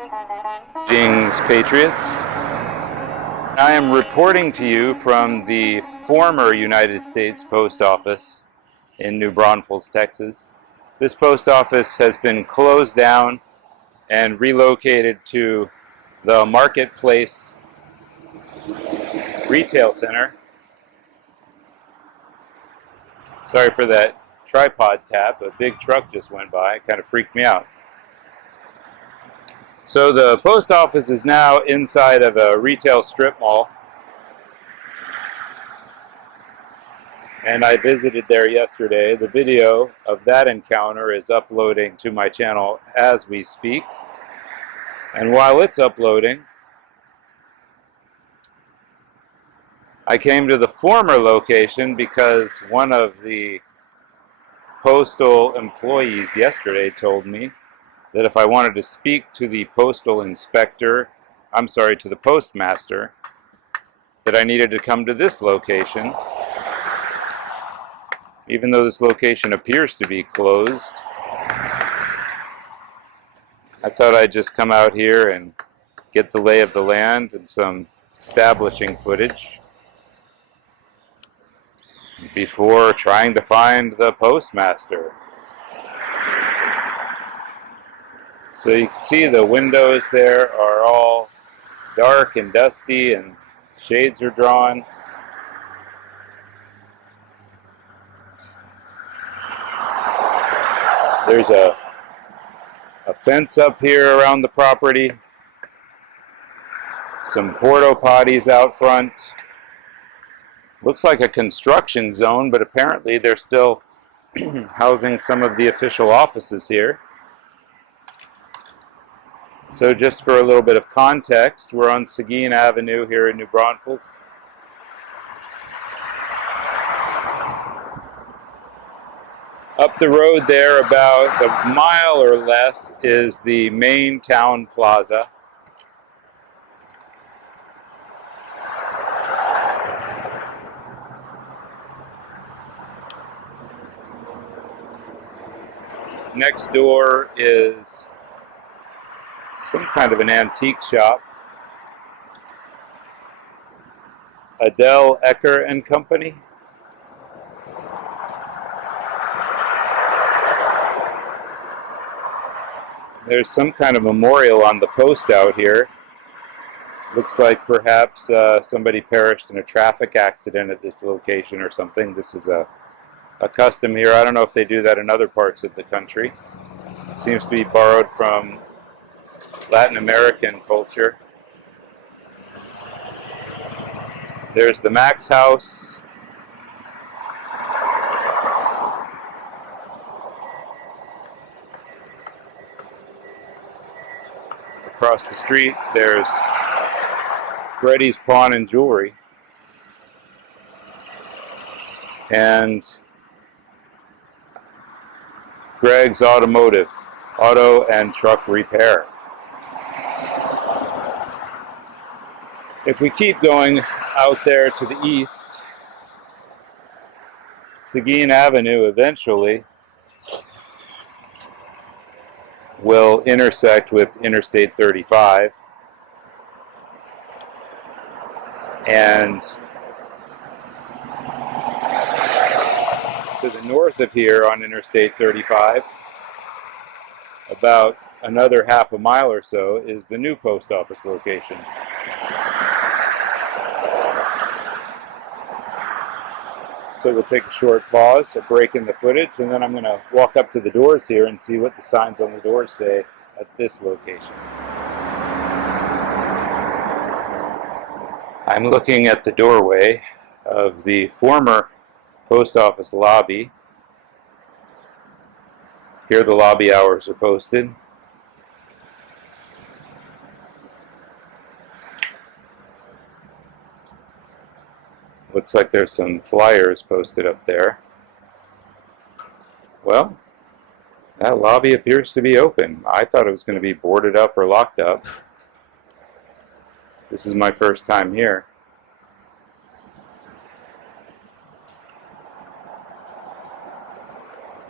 Greetings, Patriots. I am reporting to you from the former United States Post Office in New Braunfels, Texas. This post office has been closed down and relocated to the Marketplace Retail Center. Sorry for that tripod tap. A big truck just went by. It kind of freaked me out. So the post office is now inside of a retail strip mall. And I visited there yesterday. The video of that encounter is uploading to my channel as we speak. And while it's uploading, I came to the former location because one of the postal employees yesterday told me that if I wanted to speak to the postal inspector, to the postmaster, that I needed to come to this location, even though this location appears to be closed. I thought I'd just come out here and get the lay of the land and some establishing footage before trying to find the postmaster. So you can see the windows there are all dark and dusty and shades are drawn. There's a fence up here around the property, some porta potties out front. Looks like a construction zone, but apparently they're still housing some of the official offices here. So just for a little bit of context, we're on Seguin Avenue here in New Braunfels. Up the road there, about a mile or less, is the main town plaza. Next door is some kind of an antique shop. Adele Ecker and Company. There's some kind of memorial on the post out here. Looks like perhaps somebody perished in a traffic accident at this location or something. This is a custom here. I don't know if they do that in other parts of the country. It seems to be borrowed from Latin American culture. There's the Max House. Across the street, there's Freddy's Pawn and Jewelry. And Greg's Automotive, Auto and Truck Repair. If we keep going out there to the east, Seguin Avenue eventually will intersect with Interstate 35. And to the north of here on Interstate 35, about another half a mile or so, is the new post office location. So we'll take a short pause, a break in the footage, and then I'm going to walk up to the doors here and see what the signs on the doors say at this location. I'm looking at the doorway of the former post office lobby. Here the lobby hours are posted. Looks like there's some flyers posted up there. Well, that lobby appears to be open. I thought it was going to be boarded up or locked up. This is my first time here.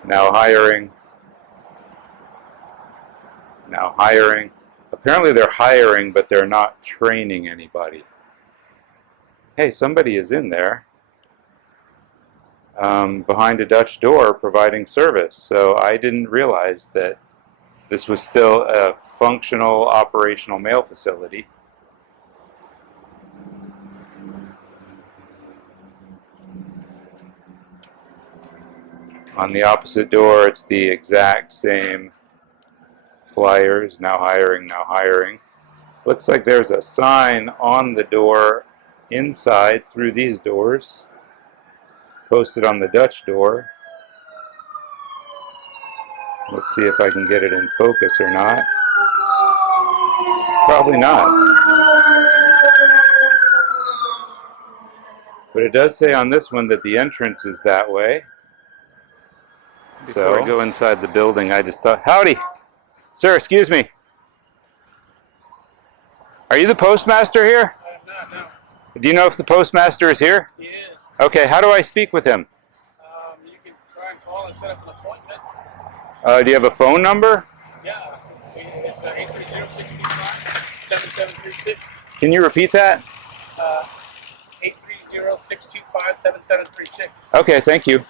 Now hiring. Now hiring. Apparently they're hiring, but they're not training anybody. Hey, somebody is in there behind a Dutch door providing service. So I didn't realize that this was still a functional, operational mail facility. On the opposite door, it's the exact same flyers, now hiring, now hiring. Looks like there's a sign on the door inside through these doors, posted on the Dutch door. Let's see if I can get it in focus or not. Probably not. But it does say on this one that the entrance is that way. Before I go inside the building, I just thought, howdy! Sir, excuse me. Are you the postmaster here? I am not, no. Do you know if the postmaster is here? He is. Okay, how do I speak with him? You can try and call and set up an appointment. Do you have a phone number? Yeah. It's 830-625-7736. Can you repeat that? 830-625-7736. Okay, thank you.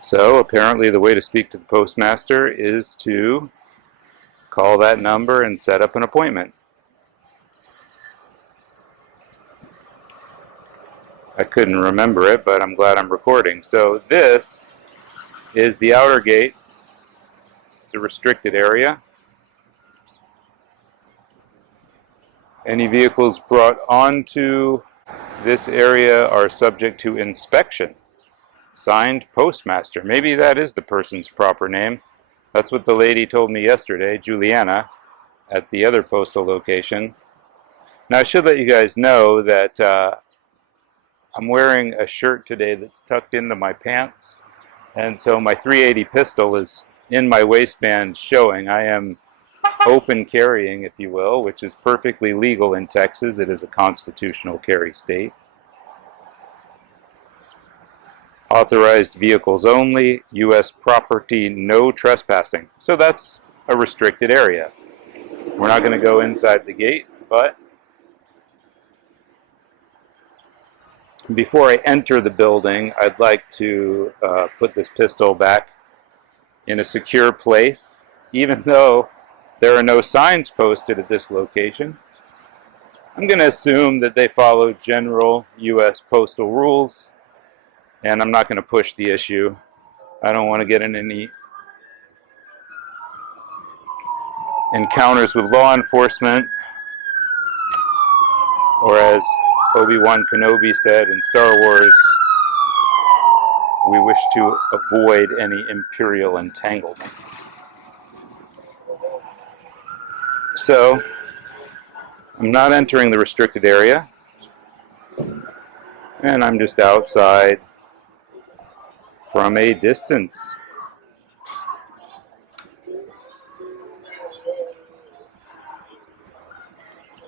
So apparently the way to speak to the postmaster is to call that number and set up an appointment. I couldn't remember it, but I'm glad I'm recording. So this is the outer gate. It's a restricted area. Any vehicles brought onto this area are subject to inspection. Signed, postmaster. Maybe that is the person's proper name. That's what the lady told me yesterday, Juliana, at the other postal location. Now I should let you guys know that I'm wearing a shirt today that's tucked into my pants, and so my .380 pistol is in my waistband showing. I am open carrying, if you will, which is perfectly legal in Texas. It is a constitutional carry state. Authorized vehicles only, U.S. property, no trespassing. So that's a restricted area. We're not going to go inside the gate, but before I enter the building, I'd like to put this pistol back in a secure place, even though there are no signs posted at this location. I'm going to assume that they follow general U.S. postal rules, and I'm not going to push the issue. I don't want to get in any encounters with law enforcement, or as Obi-Wan Kenobi said in Star Wars, we wish to avoid any imperial entanglements. So, I'm not entering the restricted area, and I'm just outside from a distance.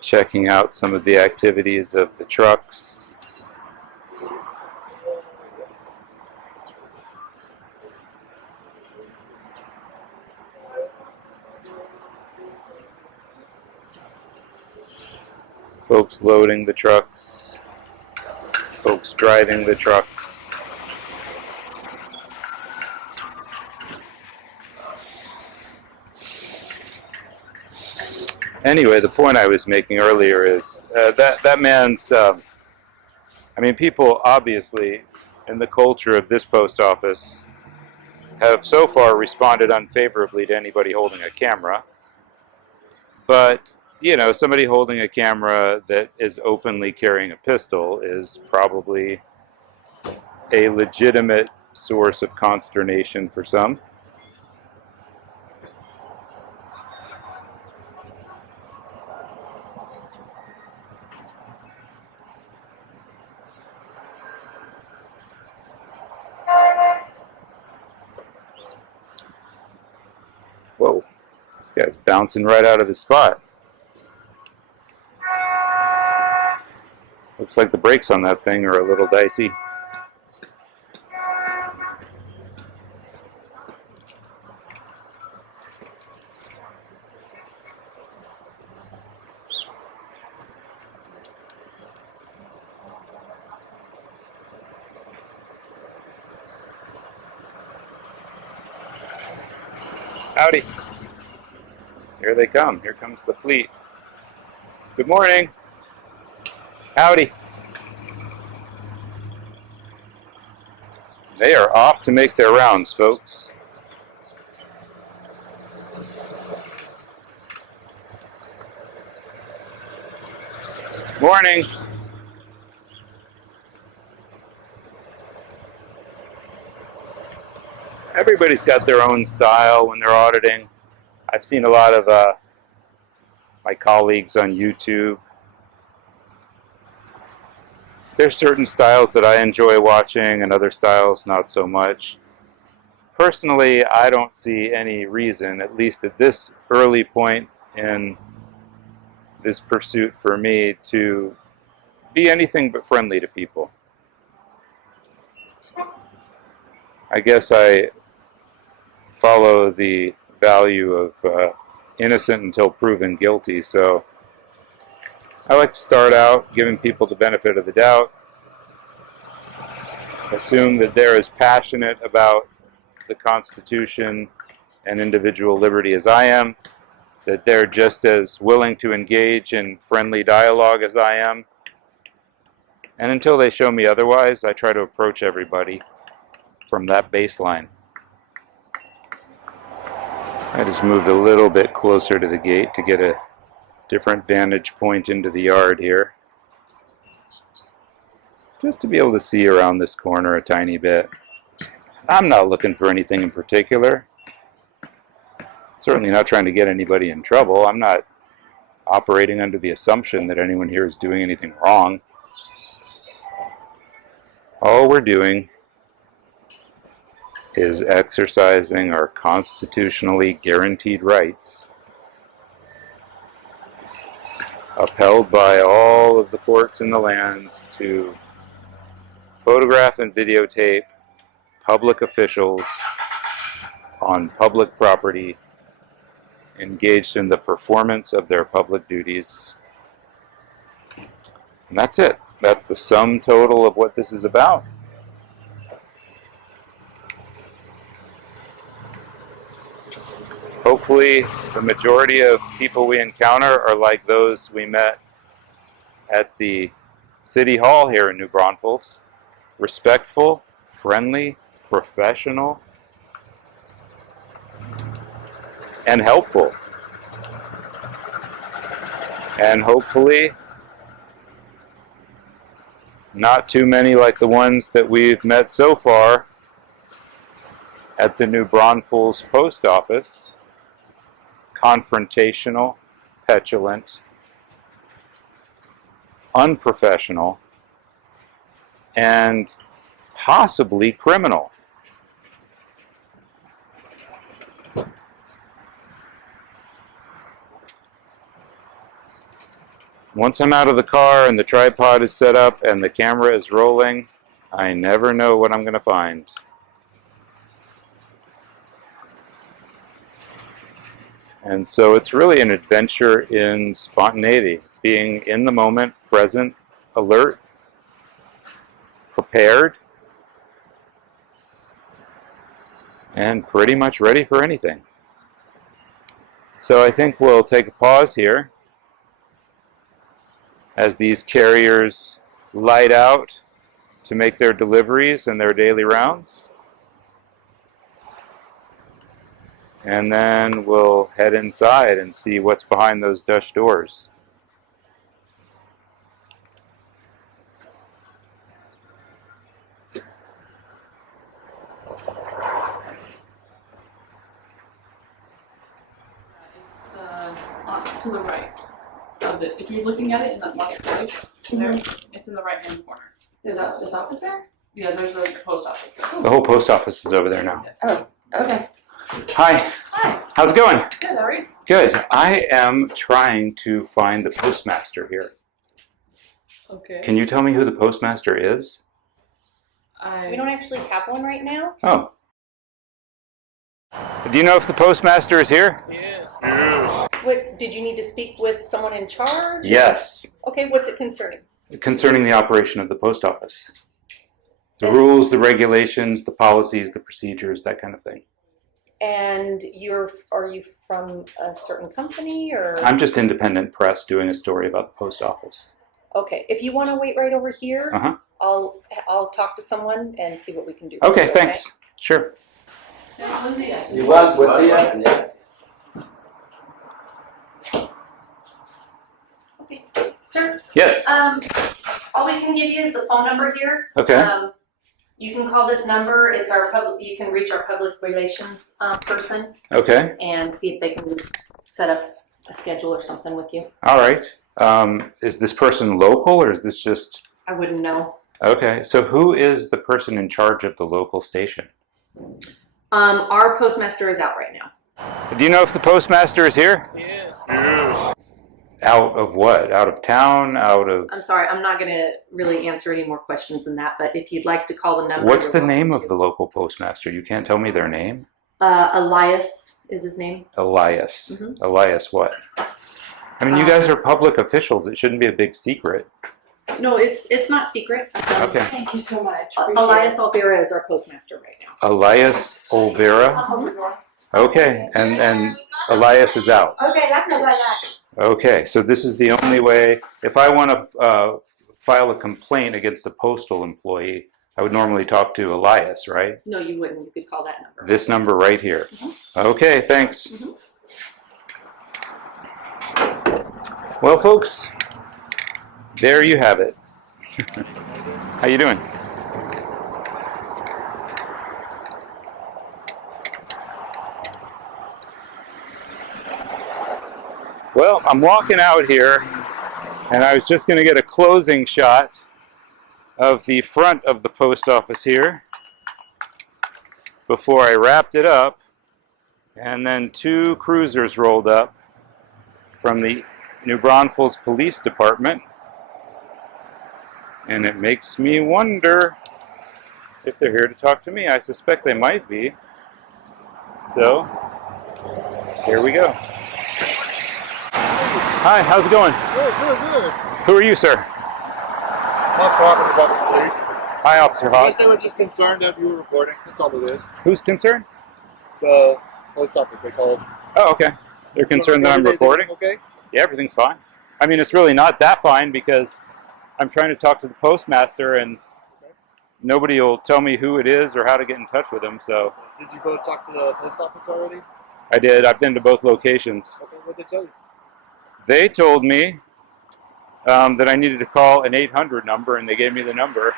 Checking out some of the activities of the trucks. Folks loading the trucks. Folks driving the trucks. Anyway, the point I was making earlier is that man's, I mean, people obviously in the culture of this post office have so far responded unfavorably to anybody holding a camera. But, you know, somebody holding a camera that is openly carrying a pistol is probably a legitimate source of consternation for some. Whoa, this guy's bouncing right out of his spot. Looks like the brakes on that thing are a little dicey. Howdy. Here they come. Here comes the fleet. Good morning. Howdy. They are off to make their rounds, folks. Morning. Everybody's got their own style when they're auditing. I've seen a lot of my colleagues on YouTube. There's certain styles that I enjoy watching and other styles not so much. Personally, I don't see any reason, at least at this early point in this pursuit for me, to be anything but friendly to people. I guess I follow the value of innocent until proven guilty, so I like to start out giving people the benefit of the doubt, assume that they're as passionate about the Constitution and individual liberty as I am, that they're just as willing to engage in friendly dialogue as I am, and until they show me otherwise, I try to approach everybody from that baseline. I just moved a little bit closer to the gate to get a different vantage point into the yard here, just to be able to see around this corner a tiny bit. I'm not looking for anything in particular. Certainly not trying to get anybody in trouble. I'm not operating under the assumption that anyone here is doing anything wrong. All we're doing is exercising our constitutionally guaranteed rights, upheld by all of the courts in the land, to photograph and videotape public officials on public property engaged in the performance of their public duties. And that's it. That's the sum total of what this is about. Hopefully, the majority of people we encounter are like those we met at the City Hall here in New Braunfels. Respectful, friendly, professional, and helpful. And hopefully, not too many like the ones that we've met so far at the New Braunfels post office. Confrontational, petulant, unprofessional, and possibly criminal. Once I'm out of the car and the tripod is set up and the camera is rolling, I never know what I'm going to find. And so it's really an adventure in spontaneity, being in the moment, present, alert, prepared, and pretty much ready for anything. So I think we'll take a pause here as these carriers light out to make their deliveries and their daily rounds. And then we'll head inside and see what's behind those Dutch doors. It's to the right of it. If you're looking at it in that marketplace, there, it's in the right-hand corner. There's an office there? Yeah, there's a post office there. The whole post office is over there now. Oh, okay. Hi. Hi. How's it going? Good, how are you? Good. I am trying to find the postmaster here. Okay. Can you tell me who the postmaster is? We don't actually have one right now. Oh. Do you know if the postmaster is here? Yes. What, did you need to speak with someone in charge? Yes. Okay, what's it concerning? Concerning the operation of the post office. The Yes. rules, the regulations, the policies, the procedures, that kind of thing. And are you from a certain company or? I'm just independent press doing a story about the post office. Okay, if you want to wait right over here, Uh-huh. I'll talk to someone and see what we can do. Okay, thanks. Sure. Igual, buen día. Sir, Yes. all we can give you is the phone number here. Okay. You can call this number. It's our public. You can reach our public relations person Okay. and see if they can set up a schedule or something with you. All right. Is this person local or is this just... I wouldn't know. Okay. So who is the person in charge of the local station? Our postmaster is out right now. Do you know if the postmaster is here? He is. Out of what? Out of town? Out of... I'm sorry, I'm not going to really answer any more questions than that, but if you'd like to call the number. What's the you're name welcome of the local postmaster? You can't tell me their name? Elias is his name. Elias. Mhm. Elias what? I mean, you guys are public officials. It shouldn't be a big secret. No, it's not secret. Okay. Thank you so much. Elias Olvera is our postmaster right now. Elias Olvera? Okay. And Elias is out. Okay, that's no bad. Okay, so this is the only way. If I want to file a complaint against a postal employee, I would normally talk to Elias, right? No, you wouldn't. You could call that number. This number right here. Okay, thanks. Well, folks, there you have it. How you doing? Well, I'm walking out here, and I was just going to get a closing shot of the front of the post office here before I wrapped it up, and then two cruisers rolled up from the New Braunfels Police Department, and it makes me wonder if they're here to talk to me. I suspect they might be. So, here we go. Hi, how's it going? Good. Who are you, sir? Officer Hawkins about the police. Hi, Officer I Hawk. guess they were just concerned that you were recording. That's all it is. Who's concerned? The post office, they called. Oh, okay. They're concerned that I'm recording? Okay. Yeah, everything's fine. I mean, it's really not that fine because I'm trying to talk to the postmaster and nobody will tell me who it is or how to get in touch with him, so Did you go talk to the post office already? I did. I've been to both locations. Okay, what did they tell you? They told me that I needed to call an 800 number, and they gave me the number.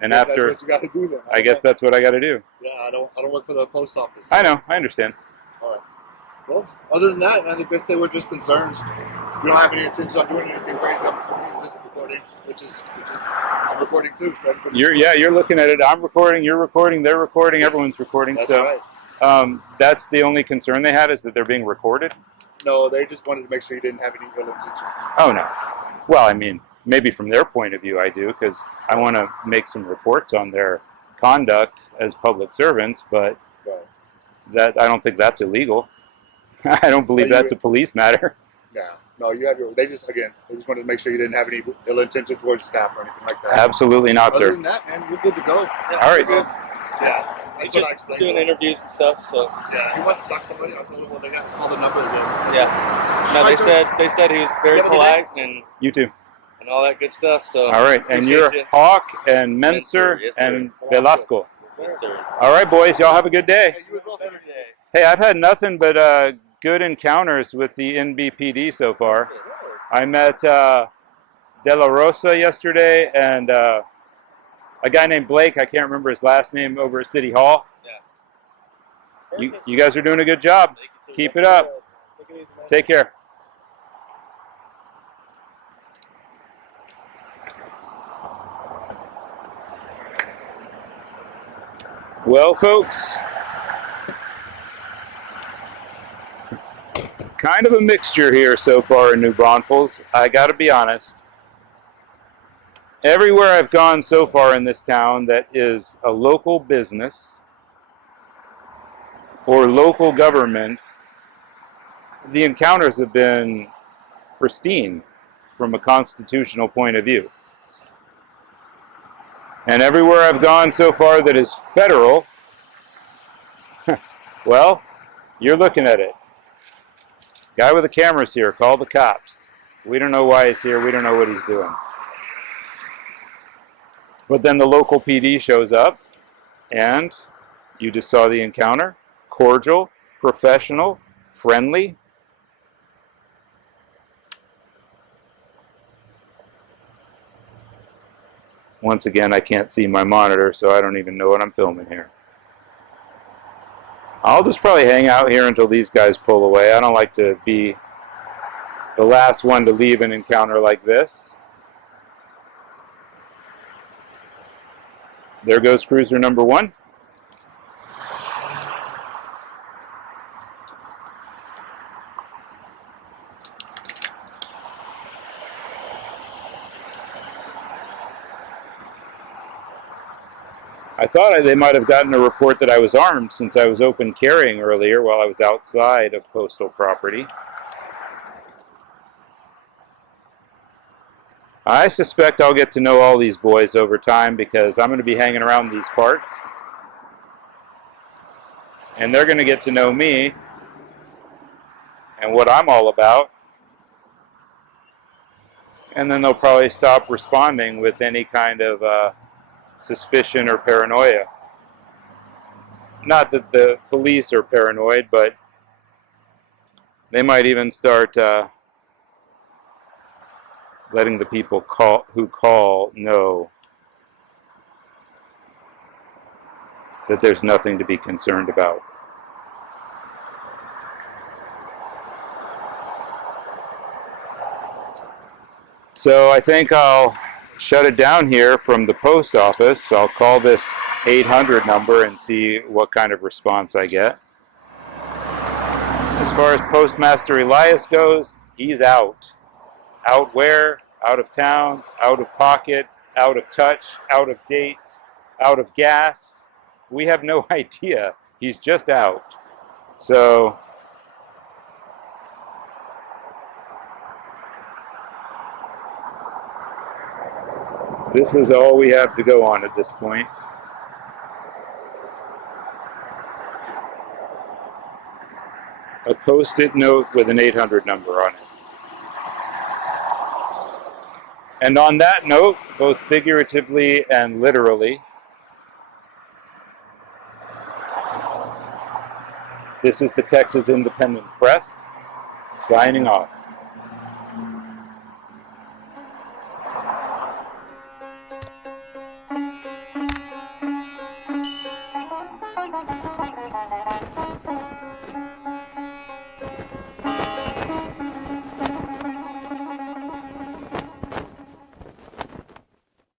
And Guess after, that's what you got to do then. I guess that's what I got to do. Yeah, I don't work for the post office. I know. I understand. All right. Well, other than that, I guess they were just concerned. You don't have any intentions on doing anything crazy. I'm assuming you're just recording, which is I'm recording too. So You're looking at it. I'm recording. You're recording. They're recording. Everyone's recording. That's so right. that's the only concern they had, is that they're being recorded. No, they just wanted to make sure you didn't have any ill intentions. Oh no. Well, I mean, maybe from their point of view, I do, because I want to make some reports on their conduct as public servants. But Right. that I don't think that's illegal. I don't believe But you- that's a police matter. Yeah. No, you have your. They just wanted to make sure you didn't have any ill intention towards staff or anything like that. Absolutely not, Other sir. than that, man, you're good to go. All right. Yeah. He's That's what I just explained. doing to him. interviews and stuff, so Yeah. He wants to talk to somebody. I told him, well, they got to call the number. yeah. No, Alright, they said he was very Have a good polite and You too. all that good stuff. So All right. And appreciate you're you. Hawk and Menser Yes, sir. and Velasco. Yes, sir. All right, boys. Y'all have a good day. Hey, you as well, sir. Hey, I've had nothing but good encounters with the NBPD so far. I met De La Rosa yesterday and a guy named Blake, I can't remember his last name, over at City Hall. You guys are doing a good job. Thank you, sir. Keep it up. Take it easy, man. Take care. Well, folks, kind of a mixture here so far in New Braunfels. I got to be honest. Everywhere I've gone so far in this town that is a local business or local government, the encounters have been pristine from a constitutional point of view. And everywhere I've gone so far that is federal, Well, you're looking at it. Guy with the camera's here. Call the cops. We don't know why he's here. We don't know what he's doing. But then the local PD shows up, and you just saw the encounter. Cordial, professional, friendly. Once again, I can't see my monitor, so I don't even know what I'm filming here. I'll just probably hang out here until these guys pull away. I don't like to be the last one to leave an encounter like this. There goes cruiser number 1. I thought they might have gotten a report that I was armed since I was open carrying earlier while I was outside of postal property. I suspect I'll get to know all these boys over time because I'm going to be hanging around these parts. And they're going to get to know me and what I'm all about. And then they'll probably stop responding with any kind of suspicion or paranoia. Not that the police are paranoid, but they might even start letting the people who call know that there's nothing to be concerned about. So I think I'll shut it down here from the post office. I'll call this 800 number and see what kind of response I get. As far as Postmaster Elias goes, he's out. Out where? Out of town, out of pocket, out of touch, out of date, out of gas. We have no idea. He's just out. So this is all we have to go on at this point. A post-it note with an 800 number on it. And on that note, both figuratively and literally, this is the Texas Independent Press, signing off.